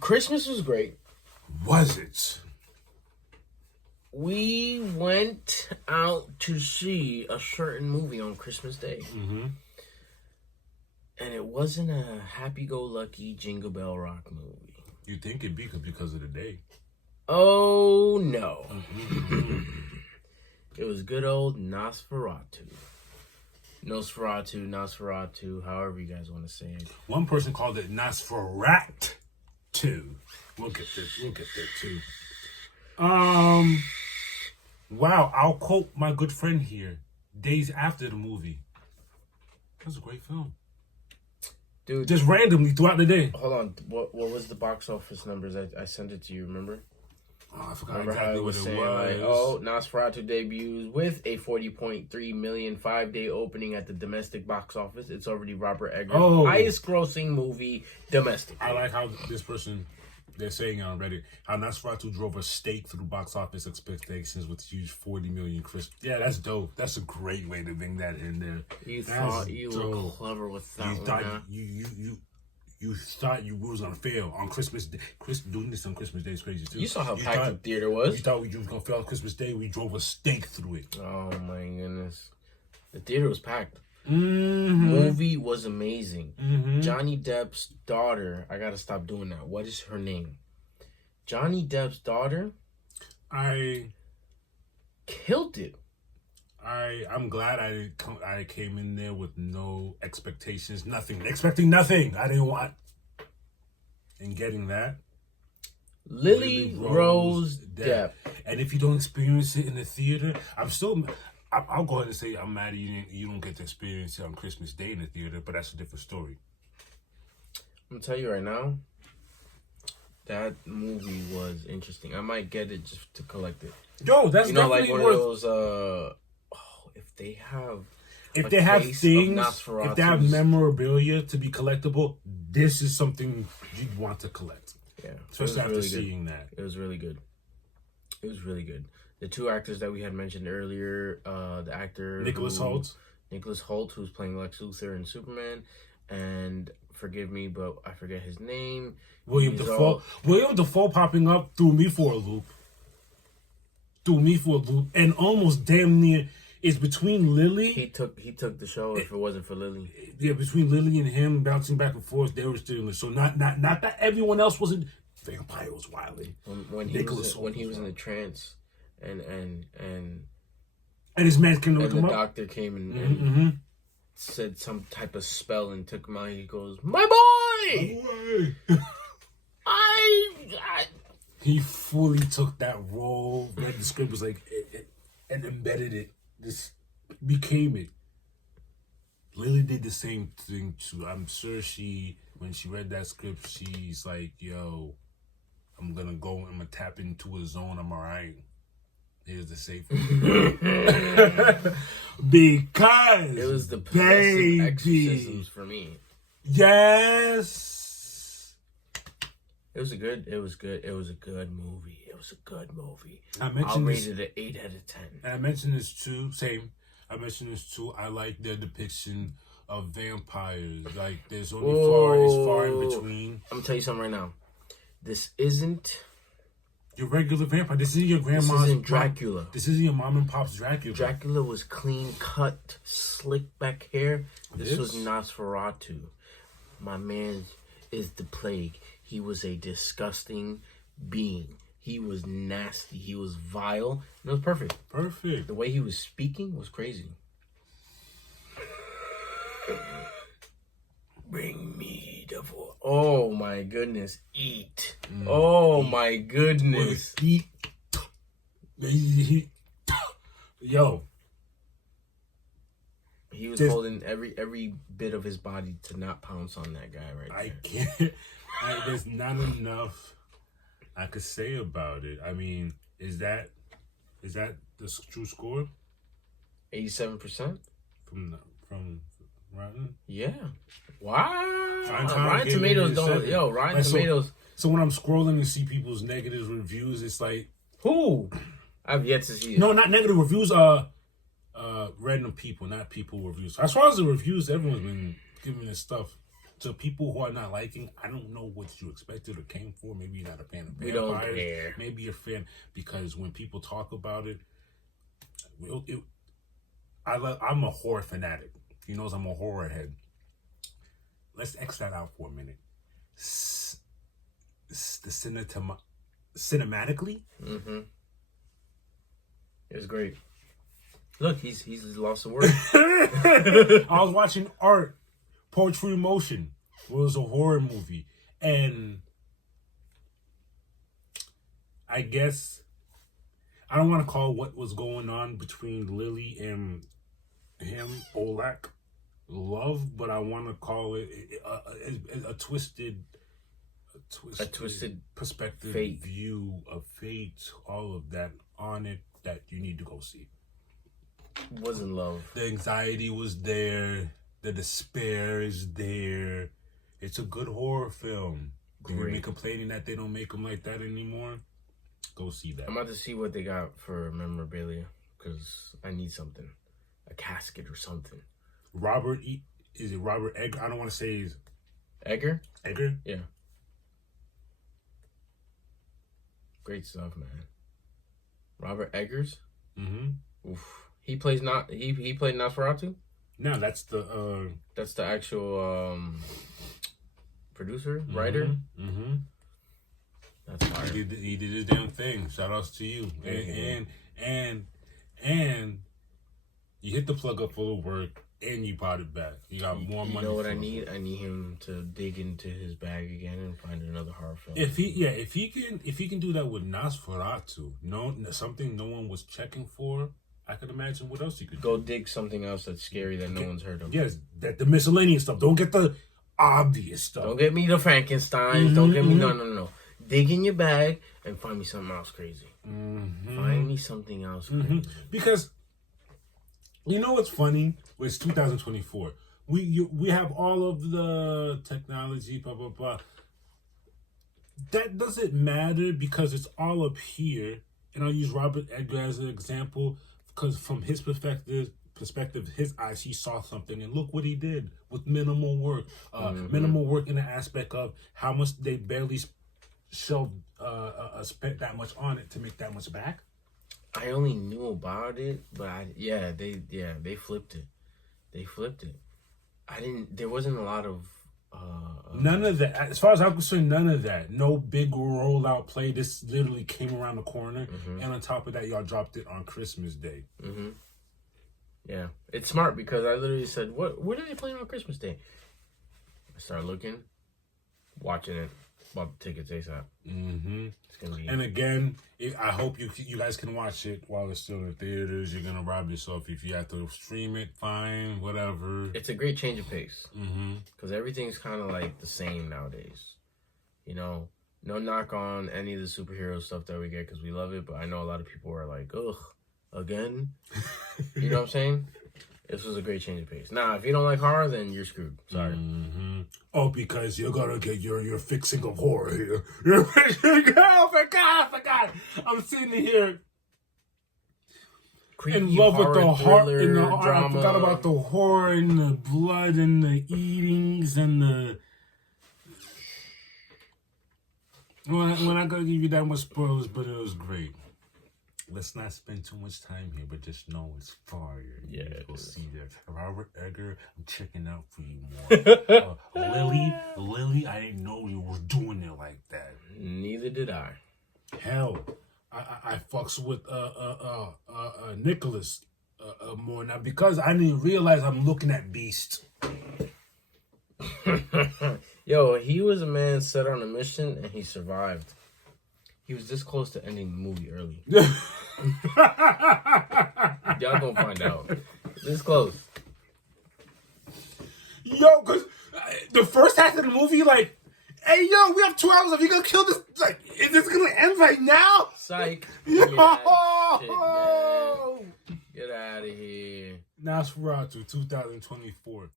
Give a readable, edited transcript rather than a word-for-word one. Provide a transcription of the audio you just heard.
Christmas was great. Was it? We went out to see a certain movie on Christmas Day. Mm-hmm. And it wasn't a happy-go-lucky Jingle Bell Rock movie. You think it'd be because of the day. Oh, no. Mm-hmm. It was good old NosfeRAtu. NosfeRAtu, however you guys want to say it. One person called it NosfeRAtu. We'll get there too. Wow, I'll quote my good friend here. Days after the movie. That was a great film. Dude, just randomly throughout the day. Hold on. What was the box office numbers? I sent it to you, remember? Oh, I forgot Remember exactly how it what was it saying, was. like, NosfeRAtu debuts with a 40.3 million 5-day opening at the domestic box office. It's already Robert Eggers' highest grossing movie domestic. I like how this person, they're saying on Reddit, how NosfeRAtu drove a stake through box office expectations with huge 40 million crisp. Yeah, that's dope. That's a great way to bring that in there. You thought you were clever with that one. You thought you was gonna fail on Christmas Day. Doing this on Christmas Day is crazy too. You saw how packed the theater was. You thought we was gonna fail on Christmas Day. We drove a stake through it. Oh my goodness, the theater was packed. Mm-hmm. Movie was amazing. Mm-hmm. Johnny Depp's daughter. I gotta stop doing that. What is her name? Johnny Depp's daughter. I killed it. I'm glad I came in there with no expectations, expecting nothing. I didn't want, and getting that. Lily Rose Depp. And if you don't experience it in the theater, I'll go ahead and say I'm mad at you. You don't get to experience it on Christmas Day in the theater, but that's a different story. I'm gonna tell you right now, that movie was interesting. I might get it just to collect it. Yo, that's definitely like one of those. If they have memorabilia to be collectible, this is something you'd want to collect. Yeah, especially after seeing that. It was really good. It was really good. The two actors that we had mentioned earlier, the actor Nicholas Hoult, who's playing Lex Luthor in Superman, and forgive me, but I forget his name. William Dafoe popping up threw me for a loop. And almost damn near. It's between Lily. He took the show if it wasn't for Lily. Yeah, between Lily and him bouncing back and forth, they were stealing it. So not that everyone else wasn't. Vampire was wilding. When he was in the trance, and his man came to wake him up. The doctor came and said some type of spell and took him out. He goes, "My boy!" He fully took that role, read the script, was like, and embedded it. This became it. Lily did the same thing too. I'm sure when she read that script, she's like, yo, I'm gonna tap into a zone. I'm alright. Here's the safe because it was the possessive exorcisms for me. Yes. It was a good movie. I rated it 8 out of 10. And I mentioned this too. I like their depiction of vampires. Like there's only far in between. I'm gonna tell you something right now. This isn't your regular vampire. This isn't your grandma's. This isn't Dracula. This isn't your mom and pop's Dracula. Dracula was clean cut, slick back hair. This was NosfeRAtu. My man is the plague. He was a disgusting being. He was nasty. He was vile. And it was perfect. Perfect. The way he was speaking was crazy. Bring me the voice. Oh my goodness. Eat. Oh my goodness. Eat. Yo. He was holding every bit of his body to not pounce on that guy right there. I can't. There's not enough I could say about it. I mean, is that the true score? 87% from Rotten. Yeah. Wow. Rotten Tomatoes don't. Yo, Rotten Tomatoes. So when I'm scrolling and see people's negative reviews, it's like who? I've yet to see it. No, not negative reviews. Random people, not people reviews. As far as the reviews, everyone's been giving this stuff to people who are not liking, I don't know what you expected or came for. Maybe you're not a fan of vampires. We don't care. Maybe you're a fan because when people talk about it, I'm a horror fanatic. He knows I'm a horror head. Let's X that out for a minute. Cinematically, it was great. Look, he's lost the word. I was watching Art, Poetry in Motion. It was a horror movie, and I guess I don't want to call what was going on between Lily and him, Olak, love, but I want to call it a twisted perspective, fate. view of fate, all of that on it that you need to go see. Wasn't love. The anxiety was there. The despair is there. It's a good horror film. You're complaining that they don't make them like that anymore? Go see that. I'm about to see what they got for memorabilia because I need something. A casket or something. Is it Robert Egger? I don't want to say his... Egger? Egger? Yeah. Great stuff, man. Robert Eggers? Mm-hmm. Oof. He played NosfeRAtu? No, that's the actual producer, writer. Mm-hmm. That's fire. He did his damn thing. Shout outs to you. And you hit the plug up full of work and you brought it back. You got more money. You know what I need? I need him to dig into his bag again and find another horror film. If he can do that with NosfeRAtu, something no one was checking for, I could imagine what else he could go dig something else that's scary that no one's heard of. Yes, the miscellaneous stuff. Don't get the obvious stuff. Don't get me the Frankenstein. Don't get me no. Dig in your bag and find me something else crazy. Find me something else crazy. Because you know what's funny? It's 2024. We have all of the technology, blah blah blah. That doesn't matter because it's all up here. And I'll use Robert Edgar as an example because from his perspective, his eyes, he saw something, and look what he did with minimal work. Minimal work in the aspect of how much they barely spent that much on it to make that much back. I only knew about it, but they flipped it. They flipped it. There wasn't a lot of none of that. As far as I'm concerned, none of that. No big rollout play. This literally came around the corner, and on top of that, y'all dropped it on Christmas Day. Yeah, it's smart because I literally said, "What are they playing on Christmas Day?" I started looking, watching it, bought the tickets ASAP. It's gonna be. And again, I hope you guys can watch it while it's still in the theaters. You're gonna rob yourself if you have to stream it. Fine, whatever. It's a great change of pace. Because everything's kind of like the same nowadays. You know, no knock on any of the superhero stuff that we get because we love it. But I know a lot of people are like, ugh, again. You know what I'm saying? This was a great change of pace. Now, if you don't like horror, then you're screwed. Sorry. Oh, because you're gonna get your fixing of horror here. You're fixing. Oh, I forgot. I'm sitting here in love with the horror and the drama. I forgot about the horror and the blood and the eatings and the. When I gotta give you that much spoilers, but it was great. Let's not spend too much time here, but just know it's fire. Yeah, go see that. Robert Edgar, I'm checking out for you more. Lily, I didn't know you were doing it like that. Neither did I. Hell, I fucks with Nicholas more now because I didn't realize I'm looking at Beast. Yo, he was a man set on a mission and he survived. He was this close to ending the movie early. Y'all gonna find out. This close. Yo, because the first half of the movie, like, hey, yo, we have 2 hours. If you're gonna kill this, like, is this gonna end right now? Psych. Yo! Get out of here. NosfeRAtu 2024.